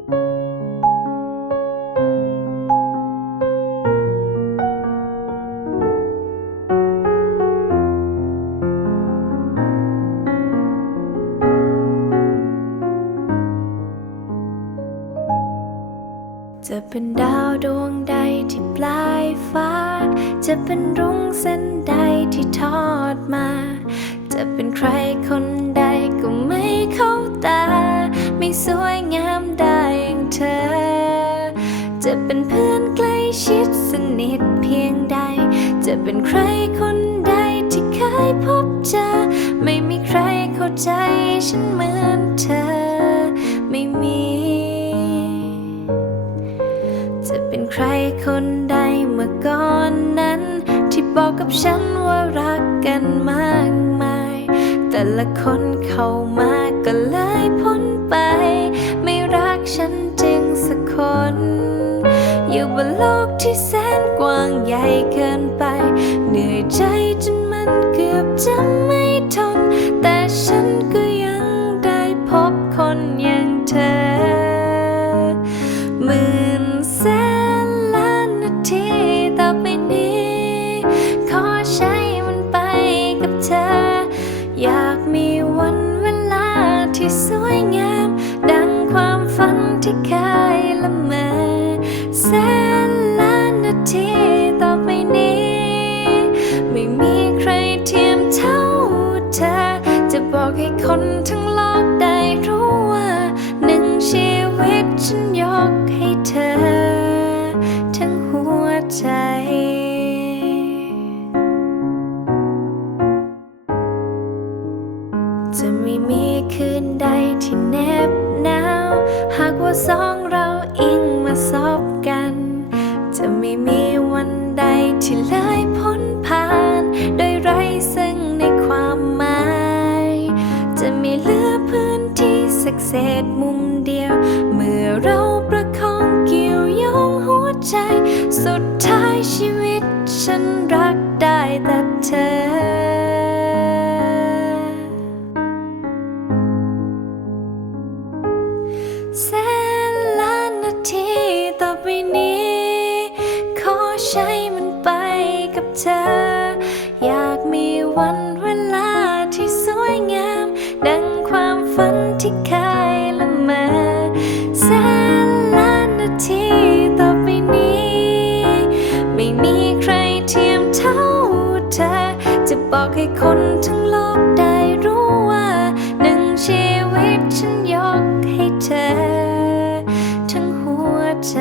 จะเป็นดาวดวงใดที่ปลายฟ้า จะเป็นรุ่งเส้นใดที่ทอดมา จะเป็นใครคนใดก็ไม่เข้าตา ไม่สวยงามได้อย่างเธอ จะเป็นเพื่อนใกล้ชิดสนิทเพียงใด จะเป็นใครคนใดที่เคยพบเจอ ไม่มีใครเข้าใจฉันเหมือนเธอ ไม่มี จะเป็นใครคนใดเมื่อก่อนนั้น ที่บอกกับฉันว่ารักกันมากมาย แต่ละคนเข้ามาก็เลยพ้นไป อยู่บนโลกที่แสนกว้างใหญ่เกินไป เหนื่อยใจจนมันเกือบจะไม่ทน แต่ฉันก็ยังได้พบคนอย่างเธอหมื่นแสนล้านนาทีต่อไปนี้ ขอใช้มันไปกับเธอ บอกให้คนทั้งโลกได้รู้ว่าหนึ่งชีวิตฉันยกให้เธอ ทั้งหัวใจจะไม่มีคืนใดที่แนบหนาว หากว่าสองเราอิงมาสอบกัน จะไม่มีวันใดที่เลยพ้นผ่าน เศษมุมเดียว เมื่อเราประคองเกี่ยวโยงหัวใจ สุดท้ายชีวิตฉันรักได้แต่เธอแสนล้านนาทีต่อไปนี้ ขอใช้มันไปกับเธอ อยากมีวัน ให้คนทั้งโลกได้รู้ว่าหนึ่งชีวิตฉันยกให้เธอ ทั้งหัวใจ